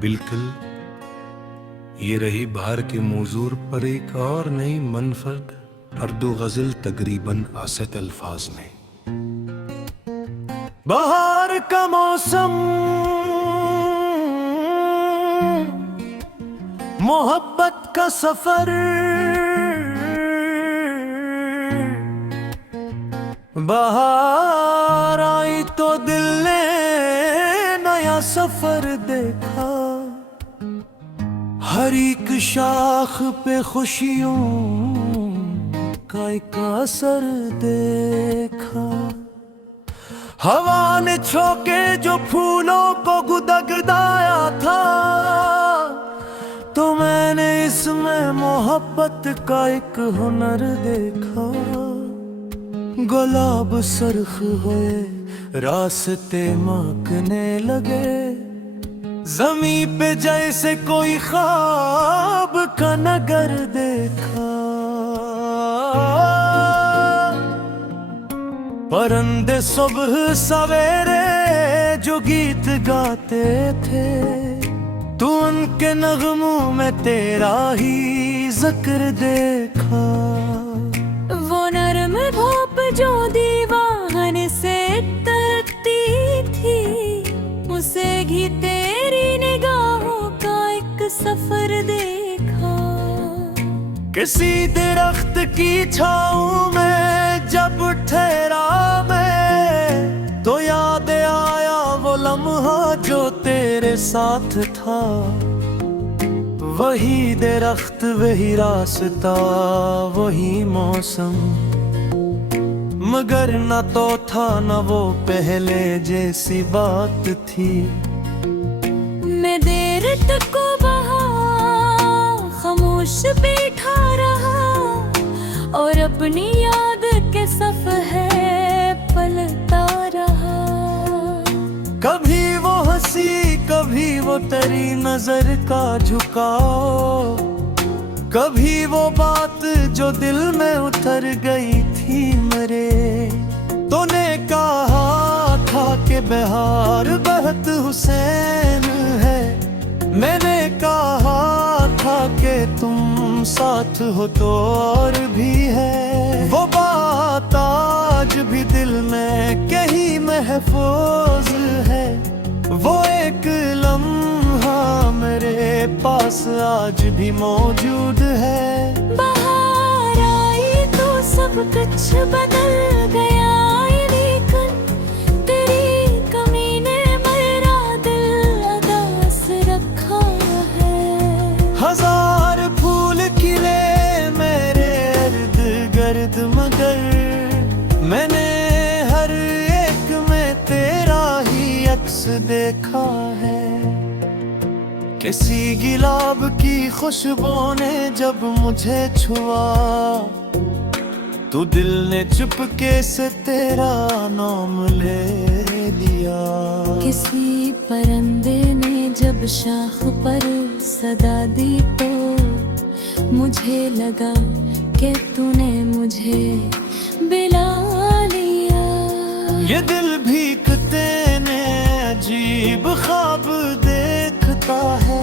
बिल्कुल ये रही बहार के मौजूर पर एक और नई मनफर्द अर्दो गजल तकरीबन 8 अल्फाज में। बहार का मौसम मोहब्बत का सफर, बहार आई तो दिल ने नया सफर देखा, हर एक शाख पे खुशियों का एक असर देखा। हवा ने छोके जो फूलों को गुदगुदाया था, तो मैंने इसमें मोहब्बत का एक हुनर देखा। गुलाब सरख हुए रास्ते मांगने लगे, ज़मीं पे जैसे कोई ख्वाब का नगर देखा। परिंदे सुबह सवेरे जो गीत गाते थे, तू उनके नगमों में तेरा ही जिक्र देखा। वो नरम भाप जो दीवान से तरती थी, उसे भी तेरी निगाहों का एक सफर देखा। किसी दरख्त की छाँव में जब ठहरा मैं, तो याद आया वो लम्हा जो तेरे साथ था। वही दरख्त वही रास्ता वही मौसम, मगर न तो था न वो पहले जैसी बात थी। मैं देर तक वहाँ खामोश बैठा रहा, और अपनी याद के सफ़हे पलटा रहा। कभी वो हंसी कभी वो तेरी नजर का झुकाव, कभी वो बात जो दिल में उतर गई थी मेरे। तूने कहा था कि बहार बहत हुसैन है, मैंने कहा था कि तुम साथ हो तो और भी है। वो बात आज भी दिल में कहीं महफूज है, वो एक लम्हा मेरे पास आज भी मौजूद है। बाहर आई तो सब कुछ बदल गया, लेकिन तेरी कमी ने मेरा दिल अदास रखा है। हजार फूल खिले मेरे इर्द गिर्द, मगर मैंने हर एक में तेरा ही अक्स देखा है। किसी गुलाब की खुशबू ने जब मुझे छुआ, तो दिल ने चुपके से तेरा नाम ले लिया। किसी परिंदे ने जब शाख पर सदा दी, तो मुझे लगा कि तूने मुझे बिला लिया। ये दिल भीखते ने अजीब ख्वाब देखता है,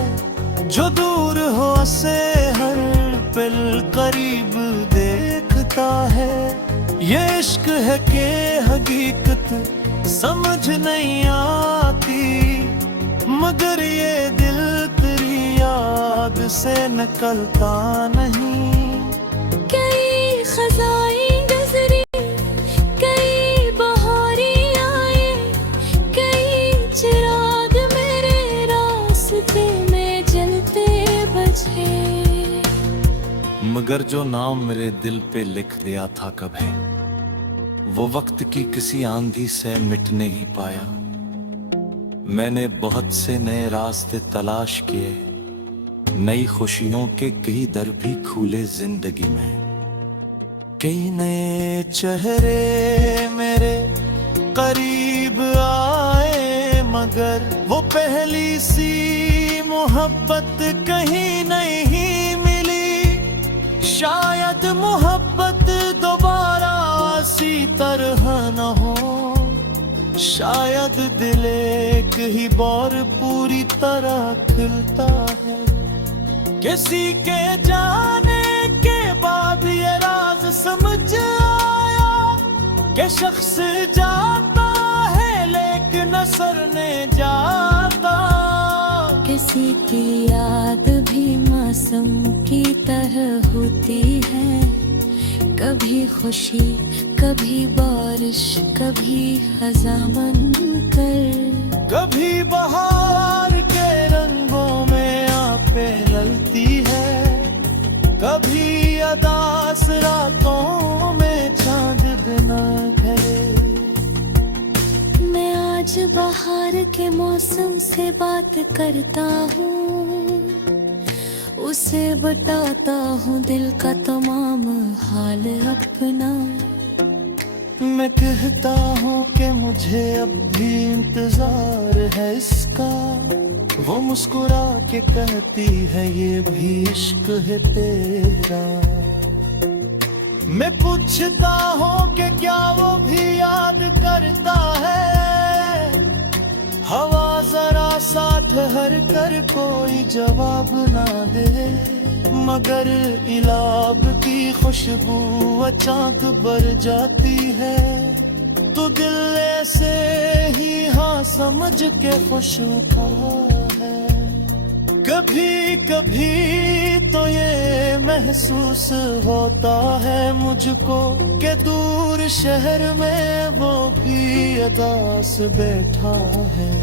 जो दूर हो से हर पल करीब देखता है। ये इश्क है कि हकीकत समझ नहीं आती, मगर ये दिल तेरी याद से निकलता नहीं। कई खज़ाई गुज़री, कई बहारी आए, कई चिराग मेरे रास्ते में जलते बचे। मगर जो नाम मेरे दिल पे लिख दिया था कभी, वो वक्त की किसी आंधी से मिट नहीं पाया। मैंने बहुत से नए रास्ते तलाश किए, नई खुशियों के कई दर भी खुले जिंदगी में। कई नए चेहरे मेरे करीब आए, मगर वो पहली सी मोहब्बत कहीं नहीं मिली। शायद मोहब्बत दोबारा सी तरह न हो, शायद दिल एक ही बार पूरी तरह खिलता है। किसी के जाने के बाद ये राज समझ आया कि शख्स जाता है लेकिन असर ने जाता। किसी की याद भी मौसम की तरह होती है, कभी खुशी कभी बारिश कभी खज़ां बनकर। कभी बहार के रंगों में आपे ललती है, कभी अदास रातों में चांद बिना घरे। मैं आज बहार के मौसम से बात करता हूँ, उसे बताता हूँ दिल का तमाम हाल अपना। मैं कहता हूँ कि मुझे अब भी इंतजार है इसका, वो मुस्कुरा के कहती है ये भी इश्क है तेरा। मैं पूछता हूँ कि क्या वो भी याद करता है, हवा जरा सा ठहर कर कोई जवाब ना दे, मगर इलाब की खुशबू अचानक बढ़ जाती है। तो दिल ऐसे ही हाँ समझ के खुश होता है। कभी कभी तो ये महसूस होता है मुझको कि दूर शहर में वो भी अदास बैठा है।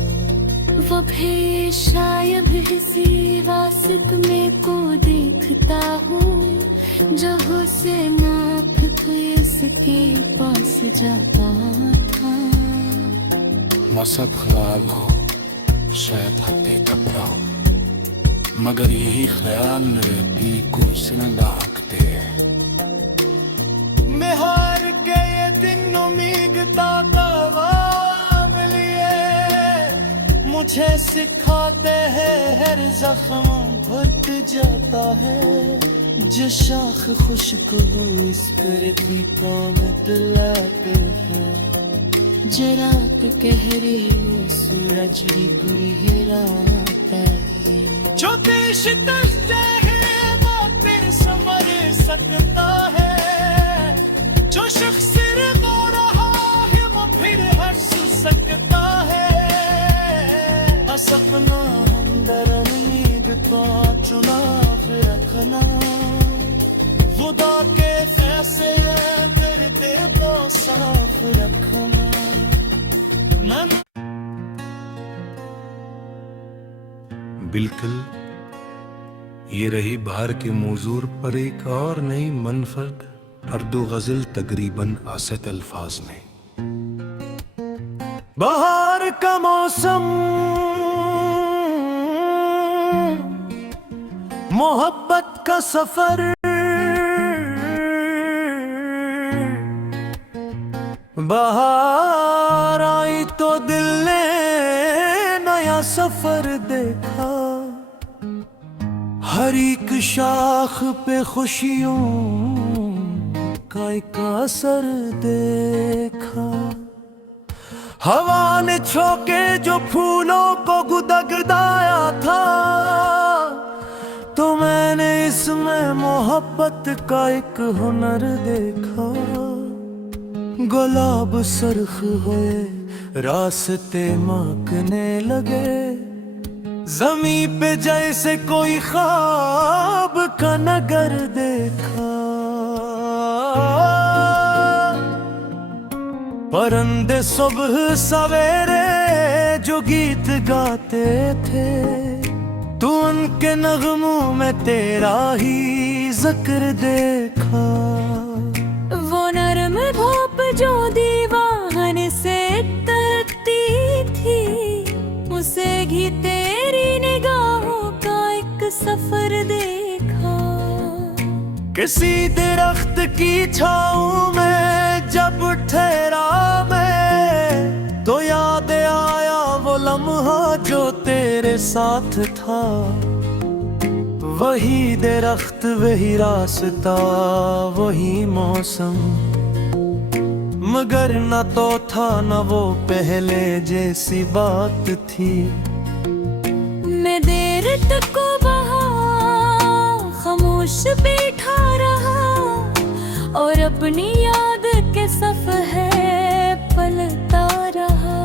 वो भी शायद किसी वासिक में को देखता हूँ, जहाँ से माफ तो इसके पास जाता था। मौसम खराब हो, शायद हफ्ते तक हो, मगर यही ख्याल मेरे दिल को सिंगारते हैं। मैं हार के ये दिन उम्मीदता का ख्वाब लिए, मुझे सिखाते हैं हर जख्म भरत जाता है। जो शाख खुशबू इस तरह कौन दिलाते हैं, जरा कहरे वो सूरज भी गुजराता है। जो देश दसते है वो फिर समझ सकता है, जो शख्स रो रहा है वो फिर हंस सकता है। सपना अंदर नींद तो चुनाव रखना, खुदा के फैसले करते तो साफ रखना। बिल्कुल ये रही बहार के मौजूर पर एक और नई मनफरद अर्दो गजल तकरीबन 8 अल्फाज में। बहार का मौसम मोहब्बत का सफर, बहार आई तो दिल ने नया सफर देखा, हर एक शाख पे खुशियों का एक असर देखा। हवा ने छोके जो फूलों को गुदगदाया था, तो मैंने इसमें मोहब्बत का एक हुनर देखा। गुलाब सरख हुए रास्ते मांगने लगे, जमी पे जैसे कोई ख्वाब का नगर देखा। परिंदे सुबह सवेरे जो गीत गाते थे, तू उनके नगमों में तेरा ही जिक्र देखा। वो नरम भाप जो दीवान से तरती थी, उसे भी तेरी निगाहों का एक सफर देखा। किसी दरख्त की छाँव में जब ठहरा मैं, तो याद आया वो लम्हा जो तेरे साथ था। वही दरख्त वही रास्ता वही मौसम, मगर न तो था न वो पहले जैसी बात थी। मैं देर तक वहाँ खामोश बैठा रहा और अपनी याद के सफ़े पलता रहा।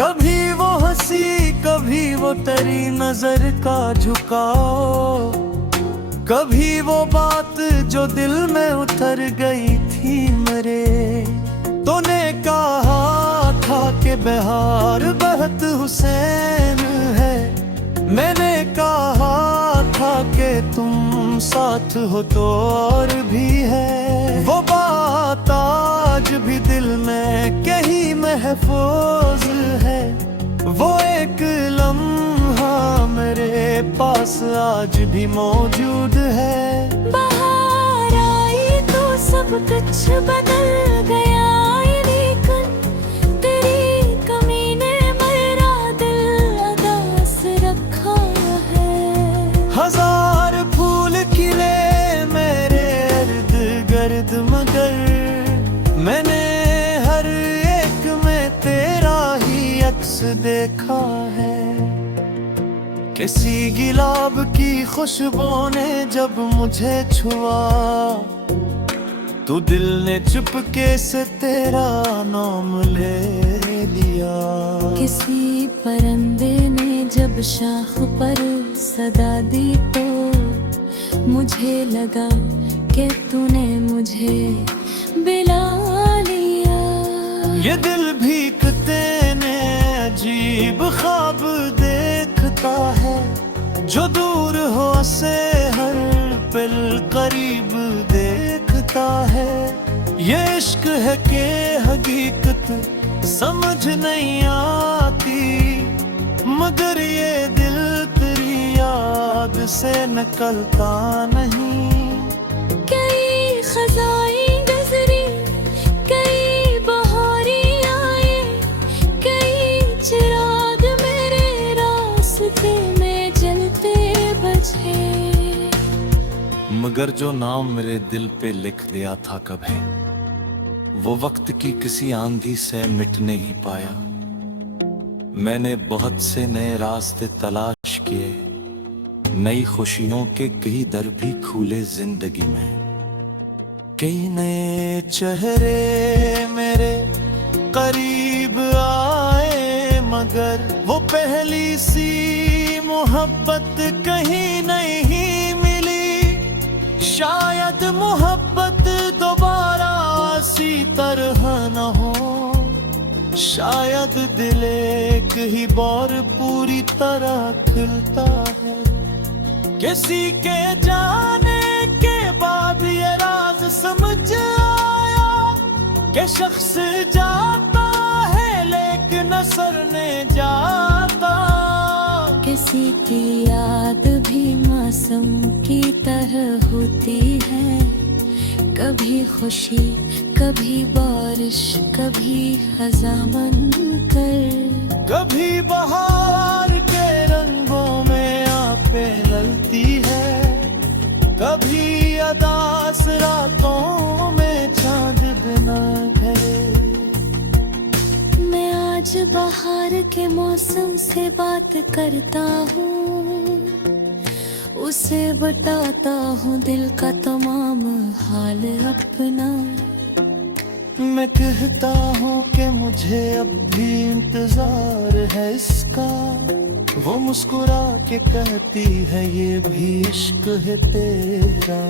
कभी वो हंसी कभी वो तेरी नजर का झुकाव, कभी वो बात जो दिल में उतर गई थी मेरे। तूने कहा था कि बहार बहत हुसैन है, मैंने कहा था कि तुम साथ हो तो और भी है। वो बात आज भी दिल में कहीं महफूज है, वो एक लम्हा मेरे पास आज भी मौजूद है। बाहर आई तो सब कुछ बदल गया, लेकिन तेरी कमी ने मेरा दिल अदास रखा है। हजार फूल खिले मेरे इर्द गिर्द, मगर मैंने हर एक में तेरा ही अक्स देखा है। किसी गुलाब की खुशबू ने जब मुझे छुआ, तो दिल ने चुपके से तेरा नाम ले लिया। किसी परिंदे ने जब शाख पर सदा दी तो मुझे लगा कि तूने मुझे बुला लिया। ये दिल भीगते ने अजीब ख्वाब देखता है, जो दूर हो से हर पल करीब देखता है। ये इश्क है कि हकीकत समझ नहीं आती, मगर ये दिल तेरी याद से निकलता नहीं। कई खजाई गुजरी, कई बहारी आए, कई चिराग मेरे रास्ते में जलते बचे। मगर जो नाम मेरे दिल पे लिख दिया था कभी, वो वक्त की किसी आंधी से मिट नहीं पाया। मैंने बहुत से नए रास्ते तलाश किए, नई खुशियों के कई दर भी खुले जिंदगी में। कई नए चेहरे मेरे करीब आए, मगर वो पहली सी मोहब्बत कहीं नहीं मिली। शायद मोहब्बत दोबारा सी तरह न हो, शायद दिल एक ही बार पूरी तरह खिलता है। किसी के जाने के बाद ये राज समझ आया कि शख्स जाता है लेकिन असर ने जाता। किसी की याद भी मौसम की तरह होती है, कभी खुशी कभी बारिश कभी खज़ां बनकर। कभी बहार के रंगों में आपे ललती है, कभी अदास रातों में चांद बिना घरे। मैं आज बाहर के मौसम से बात करता हूँ, उसे बताता हूँ दिल का तमाम हाल अपना। मैं कहता हूँ कि मुझे अब भी इंतजार है इसका, वो मुस्कुरा के कहती है ये भी इश्क है तेरा।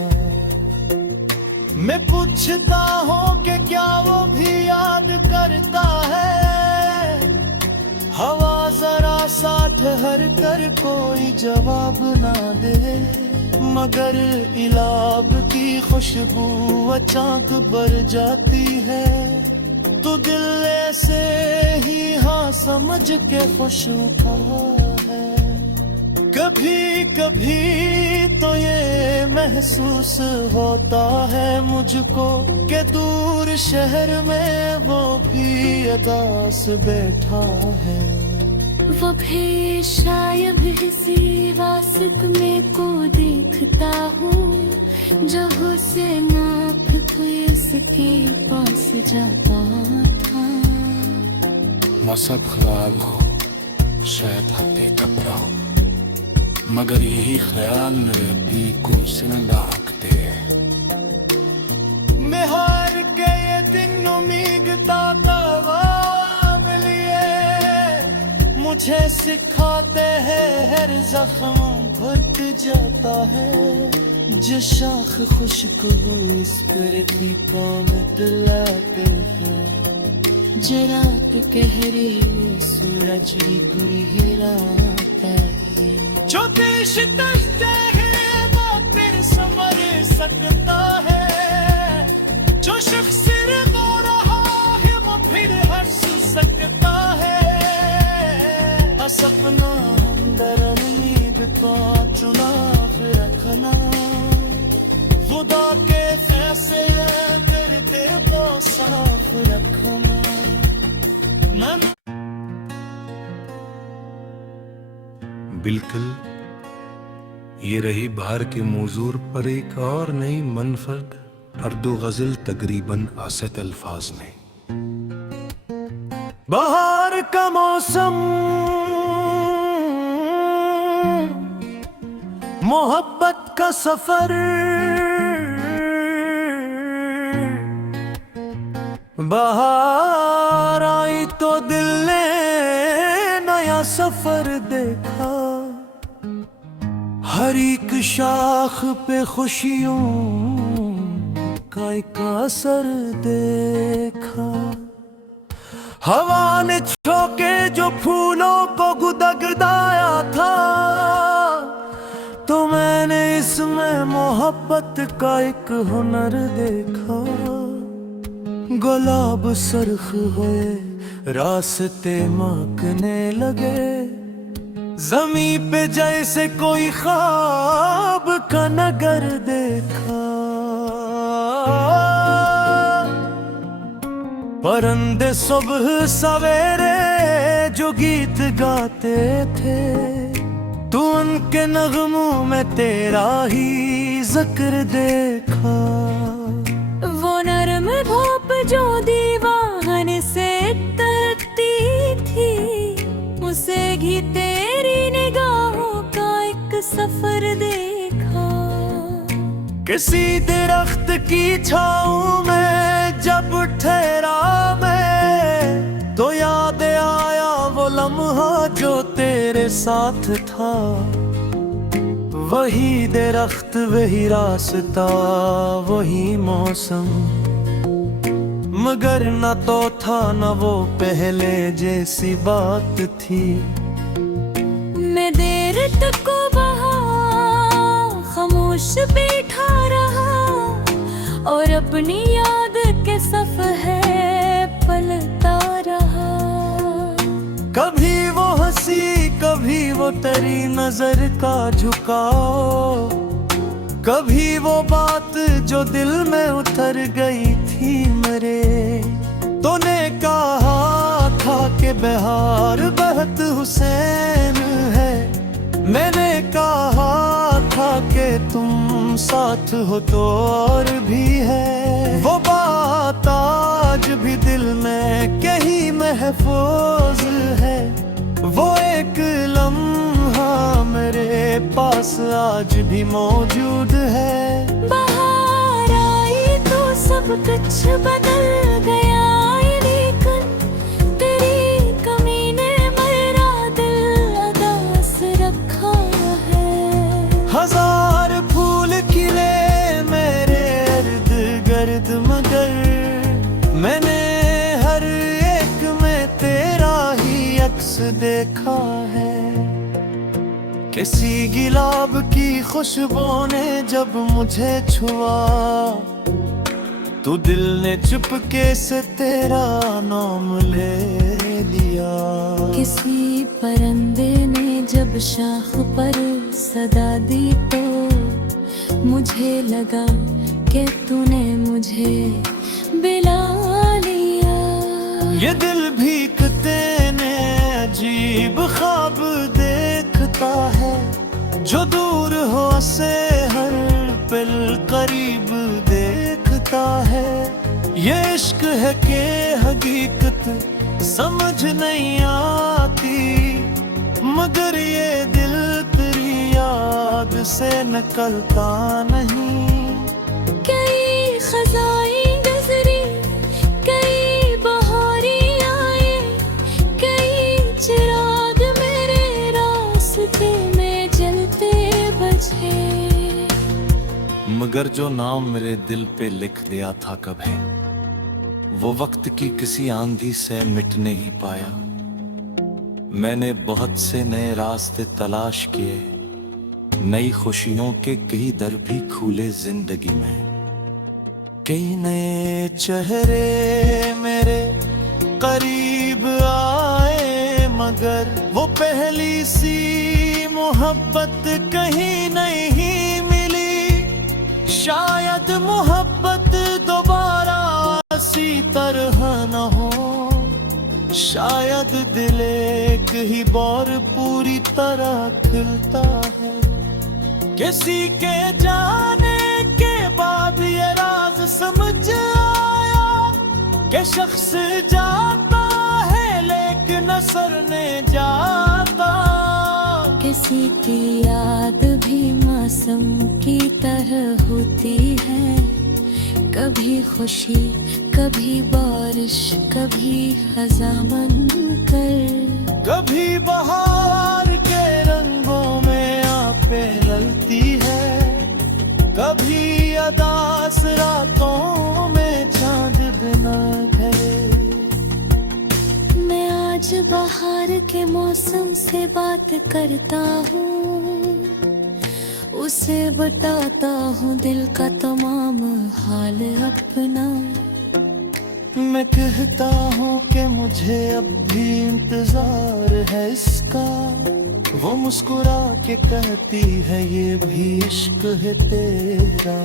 मैं पूछता हूँ कि क्या वो भी याद करता है, हवा जरा सा ठहर कर कोई जवाब ना दे, मगर इलाब की खुशबू अचानक बढ़ जाती है। तो दिल ऐसे ही हाँ समझ के खुश होता है। कभी कभी तो ये महसूस होता है मुझको कि दूर शहर में वो भी अदास बैठा है। वो भी शायद इसी वासिक में को देखता हूँ, जहाँ से नाप कोई उसके पास जाता था। मसब ख्याल हो शायद हकीकत ना हो, मगर यही ख्याल मेरे दिल को सिंगारते हैं। मैं हार के ये दिन उम्मीदता ख्वाब लिए, मुझे सिखाते हैं हर जख्म भुट जाता है। जो शाख खुश्क हो इस पर की पाम दिलाते हैं, जरा गहरे में सूरज भी गुड़गुड़ाता है। जो देश दसते हैं वो फिर समर सकता है, जो शख्स रो रहा है वो फिर हंस सकता है। सपना अंदर उम्मीद का चुनाव रखना, खुदा के फैसले करते वो साफ रखना। बिल्कुल ये रही बहार के मौजूर पर एक और नई मनफरद अर्दो गजल तकरीबन आसत अल्फाज में। बहार का मौसम मोहब्बत का सफर, बहार आई तो दिल ने नया सफर देखा। हर एक शाख पे खुशियों का एक असर देखा। हवा ने छोके जो फूलों को गुदगदाया था, तो मैंने इसमें मोहब्बत का एक हुनर देखा। गुलाब सरख हुए रास्ते माकने लगे, जमी पे जैसे कोई ख्वाब का नगर देखा। परिंदे सुबह सवेरे जो गीत गाते थे, तू उनके नगमों में तेरा ही जिक्र देखा। वो नरम भाप जो दीवान से तरती थी, उसे भी तेरी निगाहों का एक सफर देखा। किसी दरख्त की छाँव में जब ठहरा मैं, तो याद आया वो लम्हा जो तेरे साथ था। वही दरख्त वही रास्ता वही मौसम, मगर न तो था न वो पहले जैसी बात थी। मैं देर तक वहाँ खामोश बैठा रहा, और अपनी याद के सफ़हे पलटा रहा। कभी वो हंसी कभी वो तेरी नजर का झुकाओ, कभी वो बात जो दिल में उतर गई थी मेरे। तूने कहा था कि बहार बहत हुसैन है, मैंने कहा था कि तुम साथ हो तो और भी है। वो बात आज भी दिल में कहीं महफूज है, वो एक लम्हा मेरे पास आज भी मौजूद है। बाहर आई तो सब कुछ बदल गया, लेकिन तेरी कमी ने मेरा दिल अदास रखा है। हजार फूल खिले मेरे इर्द गिर्द, मगर मैंने हर एक में तेरा ही अक्स देखा है। किसी गुलाब की खुशबू ने जब मुझे छुआ, तो दिल ने चुपके से तेरा नाम ले लिया। किसी परिंदे ने जब शाख पर सदा दी, तो मुझे लगा कि तूने मुझे बुला लिया। ये दिल भीगते ने अजीब ख्वाब देखता है, जो दूर हो से हर पल कर लगता है ये इश्क है कि हकीकत समझ नहीं आती, मगर ये दिल तेरी याद से निकलता नहीं। कई खजाई गुजरी, कई बहारी आए, कई चिराग मेरे रास्ते में जलते बचे, मगर जो नाम मेरे दिल पे लिख दिया था कभी, वो वक्त की किसी आंधी से मिट नहीं पाया। मैंने बहुत से नए रास्ते तलाश किए, नई खुशियों के कई दर भी खुले जिंदगी में। कई नए चेहरे मेरे करीब आए, मगर वो पहली सी मोहब्बत कहीं नहीं मिली। शायद मोहब्बत दोबारा इसी तरह न हो, शायद दिल एक ही बार पूरी तरह खिलता है। किसी के जाने के बाद ये राज समझ आया कि शख्स जाता है लेकिन असर ने जाता। किसी की याद भी मौसम की तरह होती है, कभी खुशी कभी बारिश कभी खज़ां बनकर, कभी बहार के रंगों में आपे ललती है, कभी अदास रातों में चांद बिना घरे। मैं आज बाहर के मौसम से बात करता हूँ, उसे बताता हूँ दिल का तमाम हाल अपना। मैं कहता हूँ कि मुझे अब भी इंतजार है इसका, वो मुस्कुरा के कहती है ये भी इश्क है तेरा।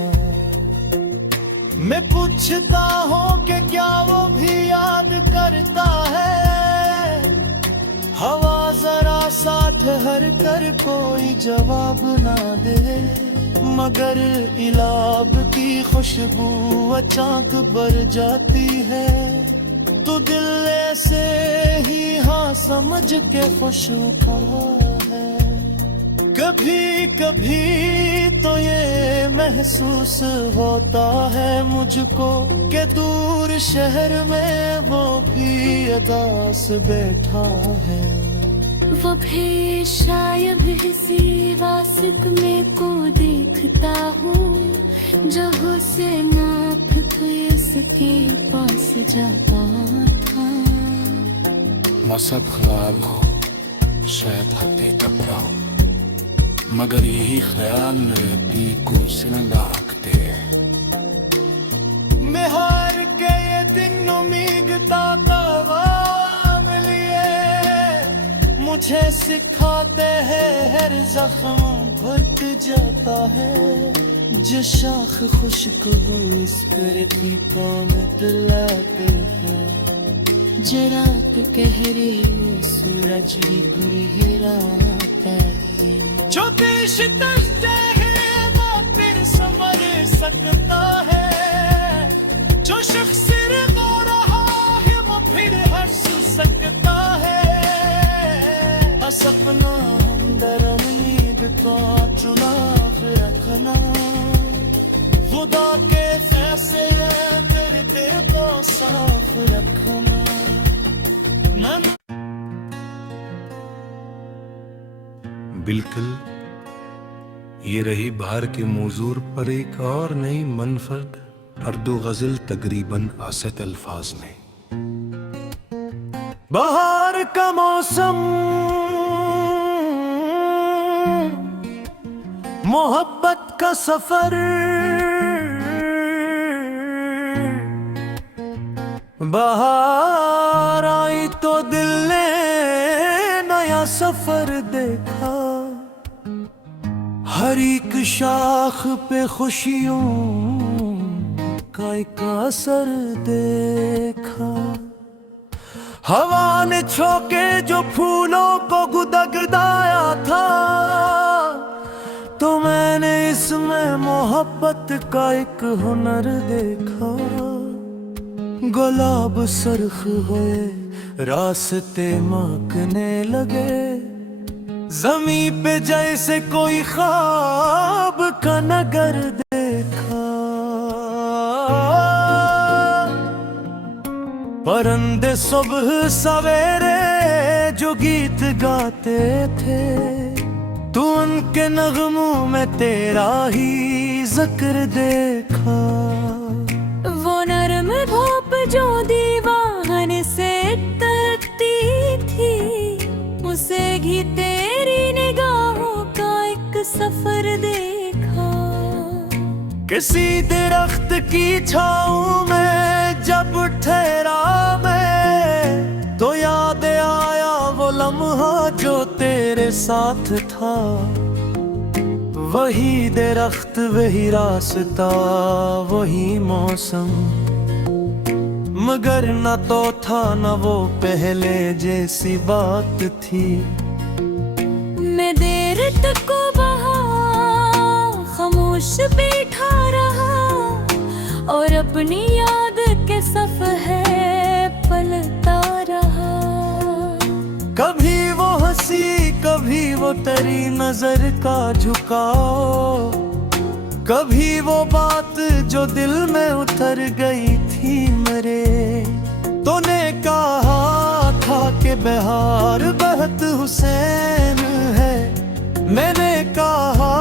मैं पूछता हूँ कि क्या वो भी याद करता है, हवा जरा सा ठहर कर कोई जवाब ना दे, मगर इलाब की खुशबू अचानक बढ़ जाती है। तो दिल ऐसे ही हाँ समझ के खुश उठा है। कभी कभी तो ये महसूस होता है मुझको कि दूर शहर में वो भी अदास बैठा है। वो भी शायद किसी वासिक में को देखता हूँ, जो उसे नाप के इसके पास जाता था। मसब ख्वाब हो शायद हकीकत ना हो, मगर यही ख्याल मेरे दिल को सिरंगाते हैं। मैं हार के ये दिन उम्मीदता काम लिए, मुझे सिखाते हैं हर जख्म भुट जाता है। जो शाख खुशक हो इस पर की कौन दिलाते हैं, जरा तो गहरे वो सूरज भी गिराता है। जो देश करते हैं वो फिर समझ सकता है, जो शख्स रो रहा है वो फिर हंस सकता है। सपना अंदर उम्मीद का चुनाव रखना, खुदा के फैसले तेरे दिल को साफ रखना। बिल्कुल ये रही बहार के मौजूर पर एक और नई मनफरद अर्दो गजल तकरीबन 8 अल्फाज में। बहार का मौसम मोहब्बत का सफर, बहार आई तो दिल ने नया सफर देखा, हर एक शाख पे खुशियों का एक असर देखा। हवा ने छोके जो फूलों को गुदगदाया था, तो मैंने इसमें मोहब्बत का एक हुनर देखा। गुलाब सुर्ख हुए रास्ते मांगने लगे, जमी पे जैसे कोई ख्वाब का नगर देखा। परिंदे सुबह सवेरे जो गीत गाते थे, तू उनके नगमों में तेरा ही जिक्र देखा। वो नरम धूप जो दीवान से तरती थी, उसे भी तेरी निगाहों का एक सफर देखा। किसी दरख्त की छाँव में जब ठहरा मैं, तो याद आया वो लम्हा जो तेरे साथ था। वही दरख्त, वही रास्ता, वही मौसम, मगर न तो था न वो पहले जैसी बात थी। मैं देर तक वहाँ खामोश बैठा रहा, और अपनी याद के सफ़े पलटा रहा। कभी वो हंसी, कभी वो तेरी नजर का झुकाव, कभी वो बात जो दिल में उतर गई थी मेरे। तूने कहा था कि बहार बहत हुसैन है, मैंने कहा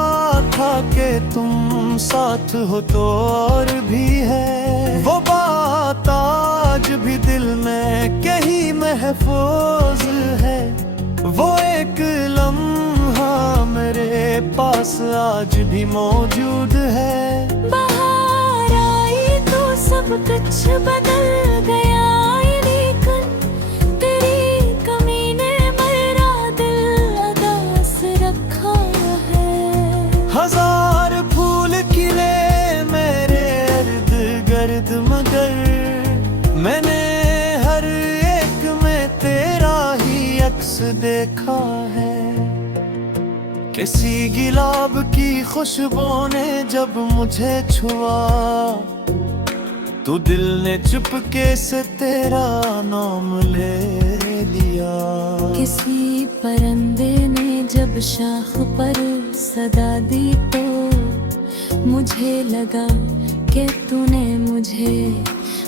था कि तुम साथ हो तो और भी है। वो बात आज भी दिल में कहीं महफूज है, वो एक लम्हा मेरे पास आज भी मौजूद है। बाहर आई तो सब कुछ बदल गया, लेकिन तेरी कमी ने मेरा दिल उदास रखा है। हजार फूल खिले मेरे इर्द गिर्द, मगर मैंने हर एक में तेरा ही अक्स देखा है। किसी गुलाब की खुशबू ने जब मुझे छुआ, तो दिल ने चुपके से तेरा नाम ले लिया। किसी परिंदे ने जब शाख पर सदा दी, तो मुझे लगा कि तूने मुझे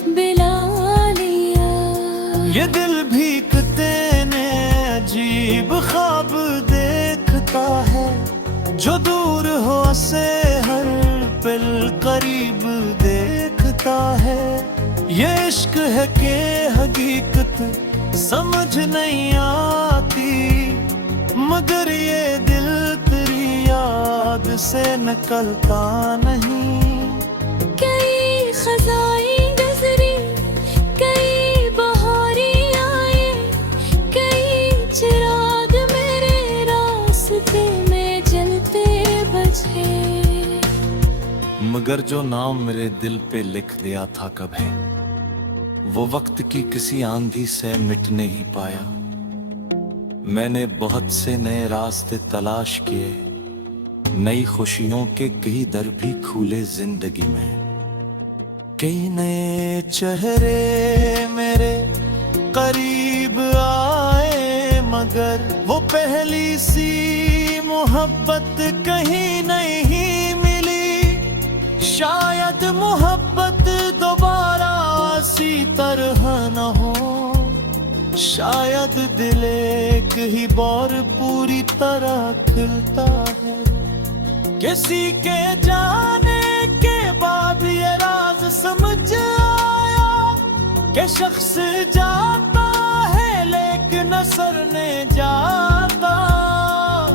बिला लिया। ये दिल भीगते ने अजीब ख्वाब देखता है, जो दूर हो से हर पल करीब देखता है। ये इश्क है कि हकीकत समझ नहीं आती, मगर ये दिल तेरी याद से निकलता नहीं। कई खजाई गुजरी, कई बहारी आए, कई चिराग मेरे रास्ते में जलते बचे, मगर जो नाम मेरे दिल पे लिख दिया था कभी, वो वक्त की किसी आंधी से मिट नहीं पाया। मैंने बहुत से नए रास्ते तलाश किए, नई खुशियों के कई दर भी खुले जिंदगी में। कई नए चेहरे मेरे करीब आए, मगर वो पहली सी मोहब्बत कहीं नहीं मिली। शायद मोहब्बत दोबारा सी तरह न हो, शायद दिल एक ही बार पूरी तरह खिलता है। किसी के जाने के बाद ये राज समझ आया कि शख्स जाता है लेकिन असर ने जाता।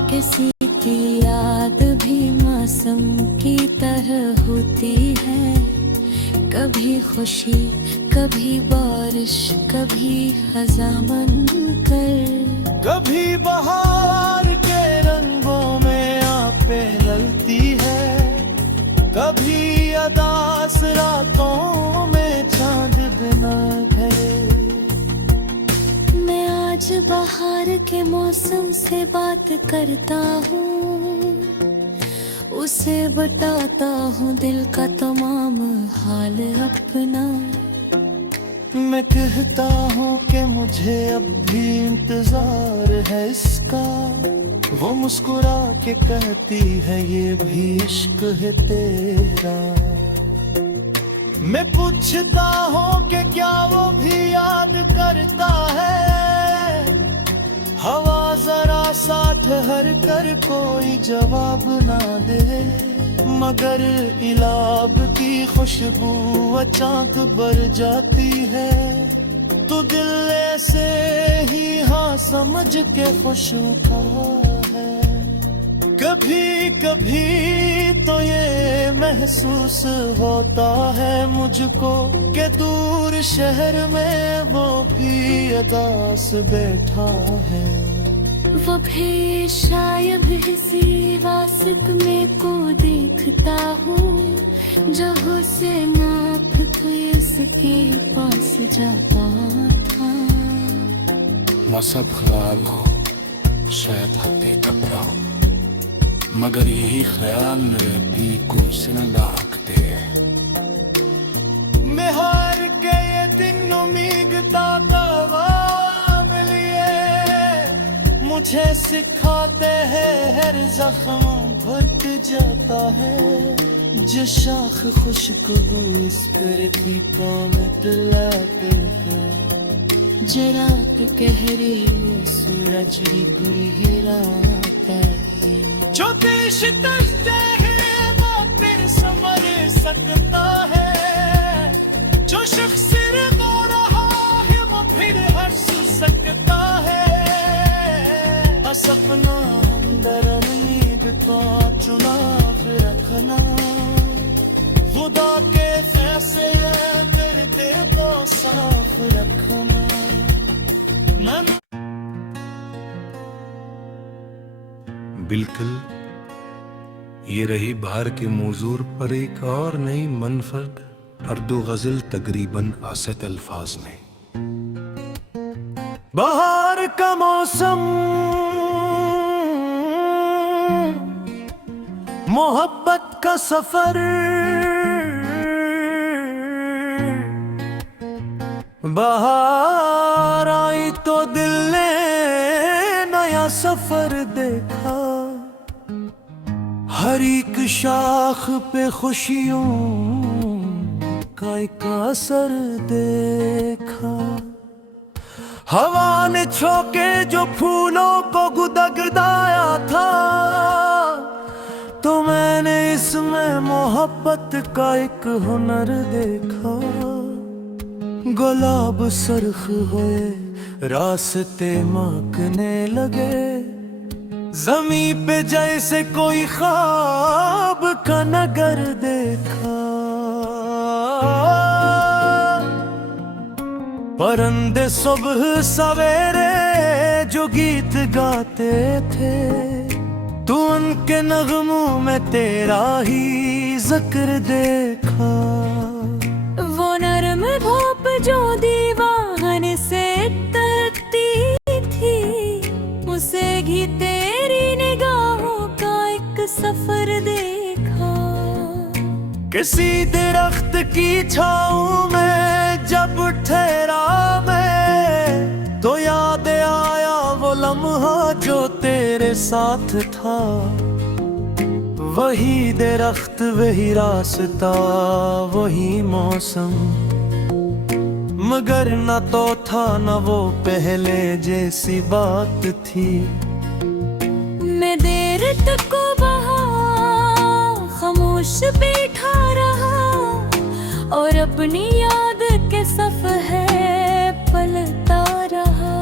किसी की याद भी मौसम की तरह होती है, कभी खुशी, कभी बारिश, कभी खज़ां बनकर, कभी बहार के रंगों में आपे ललती है, कभी अदास रातों में चांद बिना घरे। मैं आज बहार के मौसम से बात करता हूँ, उसे बताता हूँ दिल का तमाम हाल अपना। मैं कहता हूँ कि मुझे अब भी इंतजार है इसका। वो मुस्कुरा के कहती है ये भी इश्क है तेरा। मैं पूछता हूँ कि क्या वो भी याद करता है। हवा जरा साथ हर कर कोई जवाब ना दे, मगर इलाब की खुशबू अचानक बढ़ जाती है। तो दिल ऐसे ही हाँ समझ के खुश होता है। कभी कभी तो ये महसूस होता है मुझको कि दूर शहर में वो भी अदास बैठा है। वो भी शायद इसी वासिक में को देखता हूँ, जब उसे नाप तो इसके पास जाता था। मौसम ख्वाब हो शायद हकीकत ना हो, मगर यही ख्याल मेरे भी को सिनंदा हकते हैं। मैं हार के ये दिन उम्मीदता का लिए मुझे सिखाते हैं हर जख्म भट जाता है। जो शाख खुशबू इस पर की कौन दिलाते हैं। जरा गहरे में सूरज भी गिराता है। जो देश करते हैं वो फिर समझ सकता है। जो शख्स रो रहा है वो फिर हंस सकता है। सपना हमदर्द का चुनाव रखना, खुदा के फैसले करते तो साफ रखना। बिल्कुल ये रही बहार के मौजूर पर एक और नई मनफरद अर्दो गजल तकरीबन 8 अल्फाज में। बहार का मौसम मोहब्बत का सफर, बहार आई तो दिल ने नया सफर देखा। हर एक शाख पे खुशियों का एक असर देखा। हवा ने छोके जो फूलों को गुदगदाया था, तो मैंने इसमें मोहब्बत का एक हुनर देखा। गुलाब सरख हुए रास्ते मांगने लगे, जमी पे जैसे कोई ख्वाब का नगर देखा। परिंदे सुबह सवेरे जो गीत गाते थे, तू उनके नगमों में तेरा ही जिक्र देखा। वो नरम भोप जो दीवान से तरती थी, उसे भी तेरी निगाहों का एक सफर देखा। किसी दरख्त की छाँव में जब ठहरा मैं, तो याद आया वो लम्हा जो तेरे साथ था। वही दरख्त वही रास्ता वही मौसम, मगर न तो था न वो पहले जैसी बात थी। मैं देर तक वहाँ खामोश बैठा रहा, और अपनी याद के सफ़हे पलटा रहा।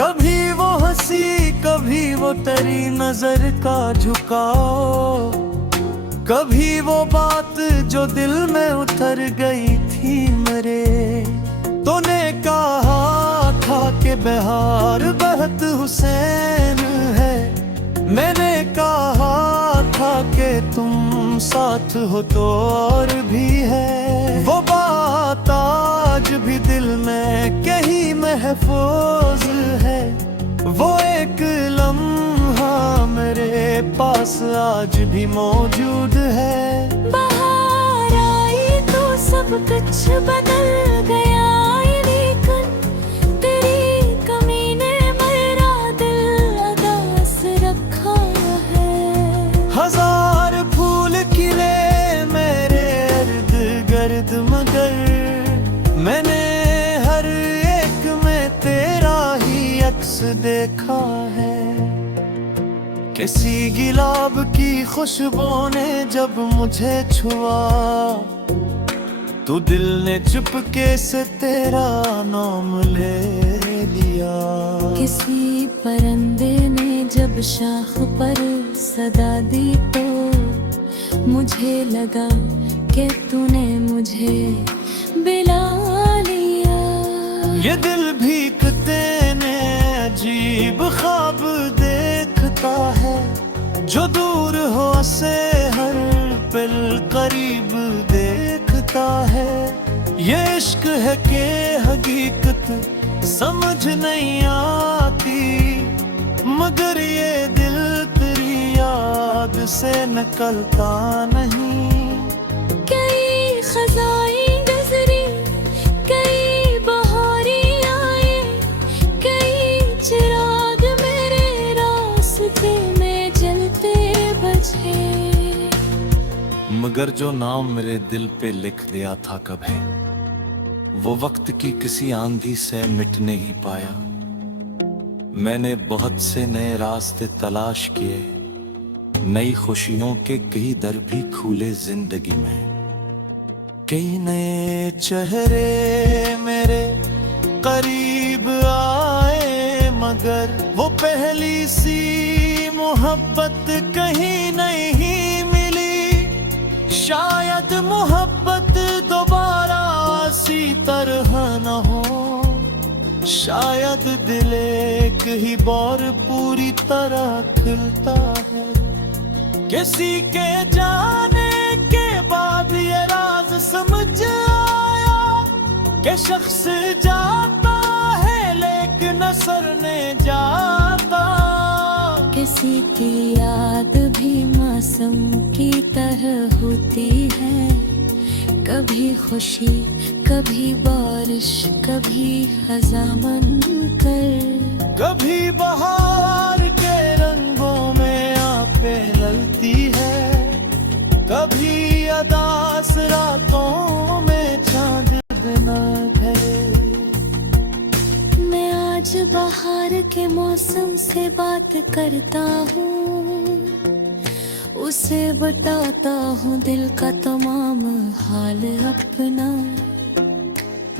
कभी वो हंसी कभी वो तेरी नजर का झुकाव, कभी वो बात जो दिल में उतर गई थी मेरे। तूने कहा था कि बहार बहत हुसैन है, मैंने कहा था कि तुम साथ हो तो और भी है। वो बात आज भी दिल में कहीं महफूज है। वो एक लम्हा मेरे पास आज भी मौजूद है। बाहर आई तो सब कुछ बदल गया, लेकिन तेरी कमी ने मेरा दिल अदास रखा है। हजार फूल खिले मेरे इर्द गिर्द, मगर मैंने हर एक में तेरा ही अक्स देखा है। किसी गुलाब की खुशबू ने जब मुझे छुआ, तो दिल ने चुपके से तेरा नाम ले लिया। किसी परंदे ने जब शाख पर सदा दी तो मुझे लगा कि तूने मुझे बिला लिया। ये दिल भी तेने अजीब ख्वाब देखता है, जो दूर हो से हर पल करीब देखता है। ये इश्क है कि हकीकत समझ नहीं आती, मगर ये दिल तेरी याद से निकलता नहीं। कई खजाई गुजरी, कई बहारी आए, कई चिराग मेरे रास्ते में जलते बचे। मगर जो नाम मेरे दिल पे लिख दिया था कभी, वो वक्त की किसी आंधी से मिट नहीं पाया। मैंने बहुत से नए रास्ते तलाश किए, नई खुशियों के कई दर भी खुले जिंदगी में। कई नए चेहरे मेरे करीब आए, मगर वो पहली सी मोहब्बत कहीं नहीं मिली। शायद मोहब्बत दोबारा सी तरह न हो, शायद दिल एक ही बार पूरी तरह खिलता है। किसी के जाने के बाद ये राज समझ आया कि शख्स जाता है लेकिन असर ने जाता। किसी की याद भी मौसम की तरह होती है, कभी खुशी कभी बारिश कभी खज़ां बनकर। कभी बहार के रंगों में आपे ललती है, कभी अदास रातों में चांद बिना ढले। मैं आज बाहर के मौसम से बात करता हूँ, उसे बताता हूँ दिल का तमाम हाल अपना।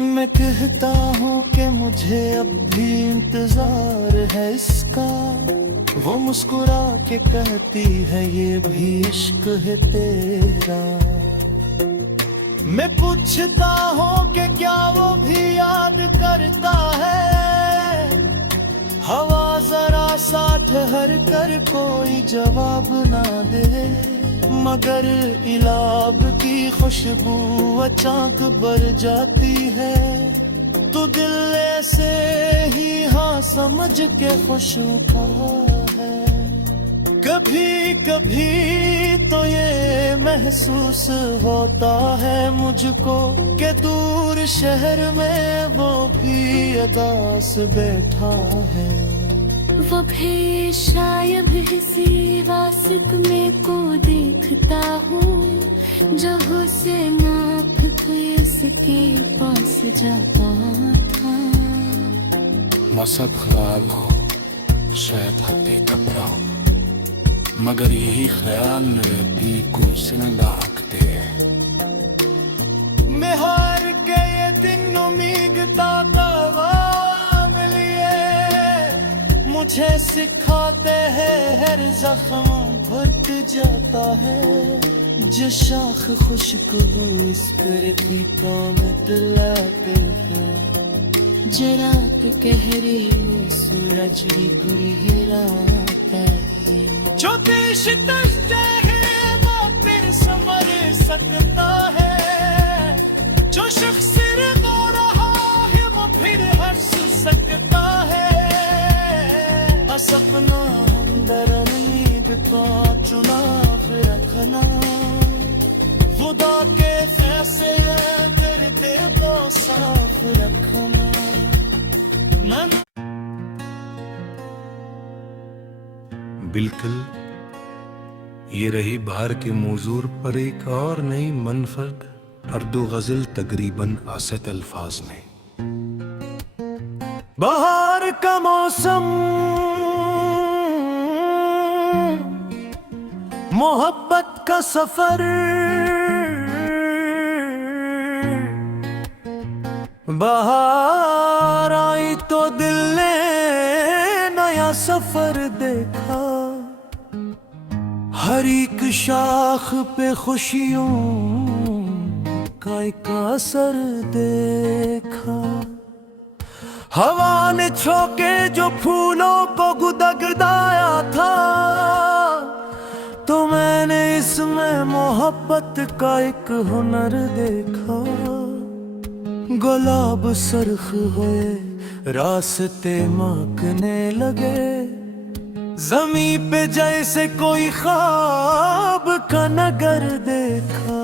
मैं कहता हूँ कि मुझे अब भी इंतजार है इसका, वो मुस्कुरा के कहती है ये भी इश्क है तेरा। मैं पूछता हूँ कि क्या वो भी याद करता है, हवा जरा सा ठहर कर कोई जवाब ना दे, मगर इलाब की खुशबू अचानक बढ़ जाती है। तो दिल ऐसे ही हाँ समझ के खुश होता है। कभी कभी तो ये महसूस होता है मुझको कि दूर शहर में वो भी अदास बैठा है। वो भी शायद किसी वासिक में को देखता हूँ, जो से नाप के इसके पास जाता था। मसद ख्याल हो शायद हत्ते कपड़ा हो, मगर यही ख्याल मेरे दिल को सिनगाकते हैं। मैं हार के ये दिन उम्मीदता ख्वाब लिए, मुझे सिखाते हैं हर जख्म भुट जाता है। जो शाख खुशबू इस पर पीता में दिलाते हैं, जरा के गहरे में सूरज भी गिराता है। जो देश दसते है वो फिर संवर सकता है, जो शख्स रो रहा है वो फिर हंस सकता है। सपना हमदर उम्मीद तो चुनाव रखना, खुदा के फैसले तेरे दिल को साफ रखना। बिल्कुल ये रही बहार के मौजूर पर एक और नई मनफरद अर्दो गजल तकरीबन आसत अल्फाज में। बहार का मौसम मोहब्बत का सफर, बहार आई तो दिल ने नया सफर देखा, हर एक शाख पे खुशियों का एक असर देखा। हवा ने छोके जो फूलों को गुदगदाया था, तो मैंने इसमें मोहब्बत का एक हुनर देखा। गुलाब सरख हुए रास्ते मांगने लगे, जमी पे जैसे कोई ख्वाब का नगर देखा।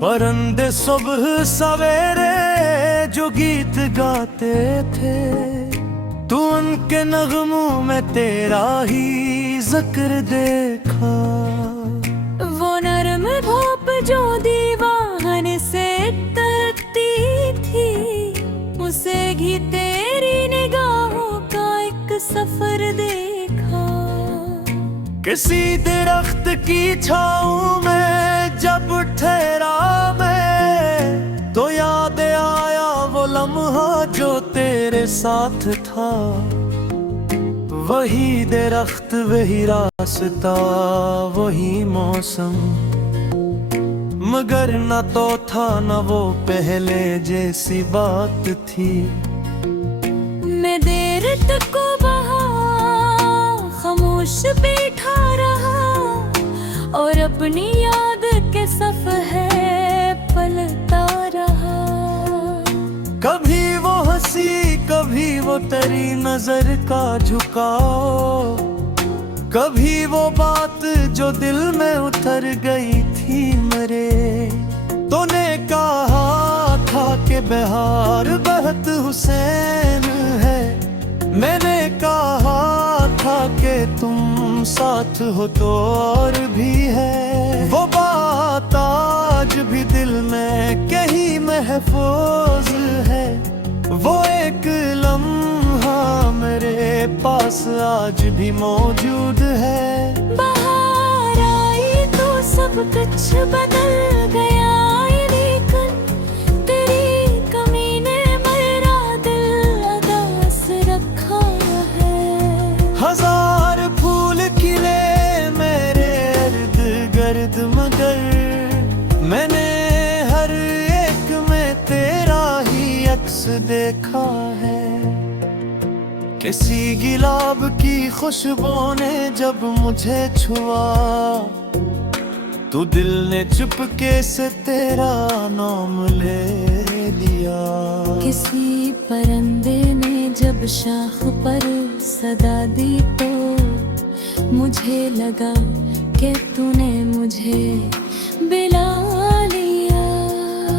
परिंदे सुबह सवेरे जो गीत गाते थे, तू उनके नगमों में तेरा ही जिक्र देखा। वो नरम भाप जो दीवान से तरती थी, उसे भी तेरी निगाहों का एक सफर देखा। किसी दरख्त की छाँव में जब ठहरा मैं, तो याद आया वो लम्हा जो तेरे साथ था। वही दरख्त वही रास्ता वही मौसम, मगर न तो था न वो पहले जैसी बात थी। मैं देर तक वहाँ खामोश बैठा रहा, और अपनी याद के सफ़हे पलटा रहा। कभी वो हंसी कभी वो तेरी नजर का झुकाव, कभी वो बात जो दिल में उतर गई थी मेरे। तूने कहा था कि बहार बहत हुसैन है, मैंने कहा था कि तुम साथ हो तो और भी है। वो बात आज भी दिल में कहीं महफूज है, वो एक लम्हा मेरे पास आज भी मौजूद है। बाहर आई तो सब कुछ बदल गया, लेकिन तेरी कमी ने मेरा दिल अदास रखा है। हजार फूल खिले मेरे इर्द गिर्द, मगर मैंने हर एक में तेरा ही अक्स देखा है। किसी गुलाब की खुशबू ने जब मुझे छुआ, तो दिल ने चुपके से तेरा नाम ले लिया। किसी परिंदे ने जब शाख पर सदा दी, तो मुझे लगा कि तूने मुझे बुला लिया।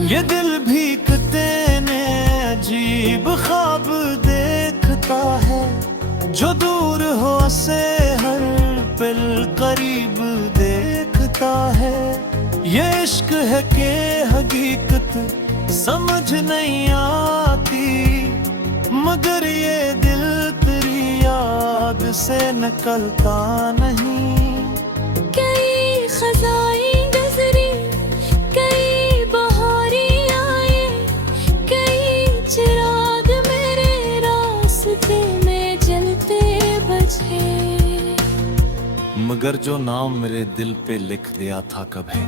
ये दिल भीगते ने अजीब ख्वाब देखता है, जो दूर हो से हर पल करीब देखता है। ये इश्क है कि हकीकत समझ नहीं आती, मगर ये दिल तेरी याद से निकलता नहीं। कई खज़ाई गुज़री, कई बहारी आए, कई चिराग मेरे रास्ते में जलते बचे। मगर जो नाम मेरे दिल पे लिख दिया था कभी,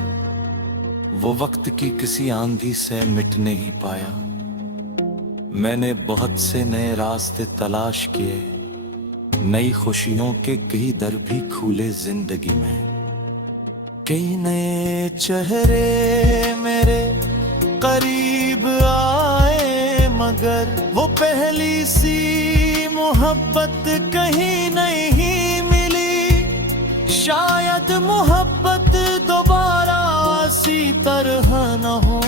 वो वक्त की किसी आंधी से मिट नहीं पाया। मैंने बहुत से नए रास्ते तलाश किए, नई खुशियों के कई दर भी खुले जिंदगी में। कई नए चेहरे मेरे करीब आए, मगर वो पहली सी मोहब्बत कहीं नहीं मिली, शायद मोहब्बत दोबारा इसी तरह न हो,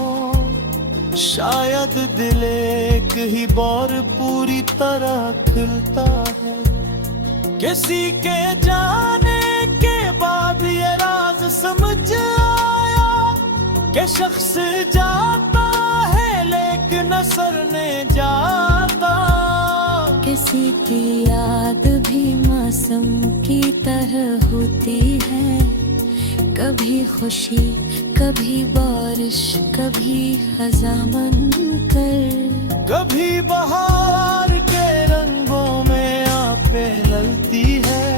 शायद दिल एक ही बार पूरी तरह खिलता है। किसी के जाने के बाद ये राज समझ आया कि शख्स जाता है लेकिन असर ने जाता। किसी की याद भी मौसम की तरह होती है, कभी खुशी कभी बारिश कभी खज़ां बनकर, कभी बहार के रंगों में आपे ललती है,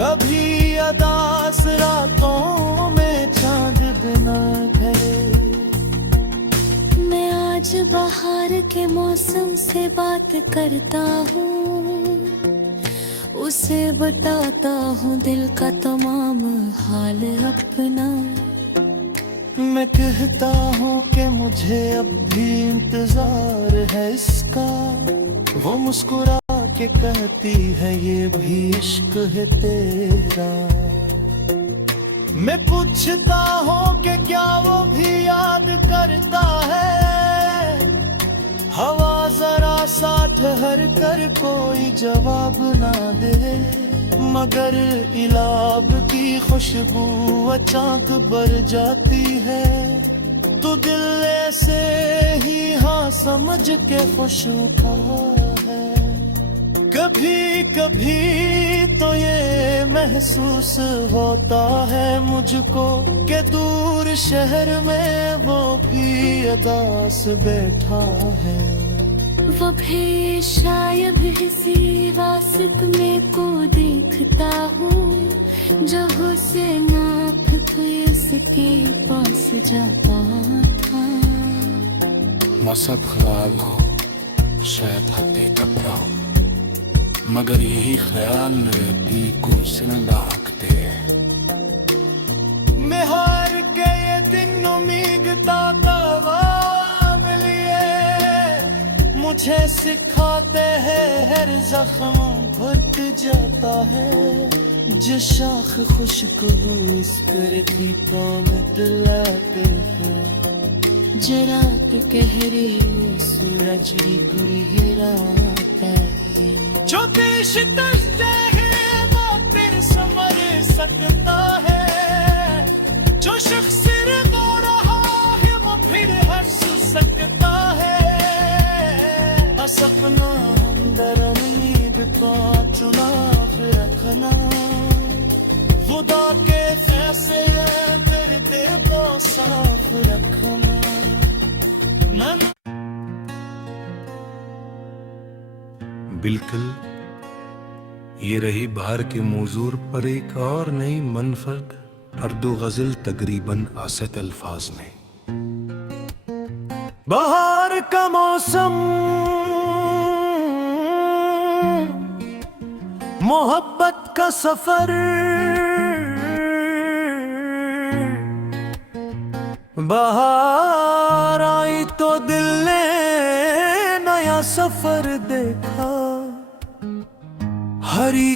कभी अदास रातों में चांद बिना गए। मैं आज बाहर के मौसम से बात करता हूँ, उसे बताता हूँ दिल का तमाम हाल अपना। मैं कहता हूँ कि मुझे अब भी इंतजार है इसका, वो मुस्कुरा के कहती है ये भी इश्क है तेरा। मैं पूछता हूँ कि क्या वो भी याद करता है, हवा जरा सा ठहर कर कोई जवाब ना दे, मगर इलाब की खुशबू अचानक बढ़ जाती है, तो दिल ऐसे ही हाँ समझ के खुश होता है। कभी कभी तो ये महसूस होता है मुझको कि दूर शहर में वो भी अदास बैठा है। वो भी शायद इसी वासित में को देखता हूँ, जो हुस्न नाप इसके पास जाता था। मसब ख्याल हो शायद हद तक ना हो, मगर यही ख्याल रहती को सिंगारते हैं। मैं हार के ये दिन उम्मीदता तवाब लिए, मुझे सिखाते हैं हर जख्म भुट जाता है, जो शाख खुशबू इस करती तो मिटलाते हैं, जरा गहरे में सूरज गिराता है, जो देश दसते है वो फिर संवर सकता है, जो शख्स रो रहा है वो फिर हंस सकता है। सपना अंदर उम्मीद का चुनाव रखना, खुदा के फैसले फिर दिल को साफ रखना। बिल्कुल ये रही बाहर के मौजूर पर एक और नई मनफरद अर्दो गजल तकरीबन आसत अल्फाज में। बाहर का मौसम मोहब्बत का सफर, बाहर आई तो दिल ने नया सफर देखा, हरी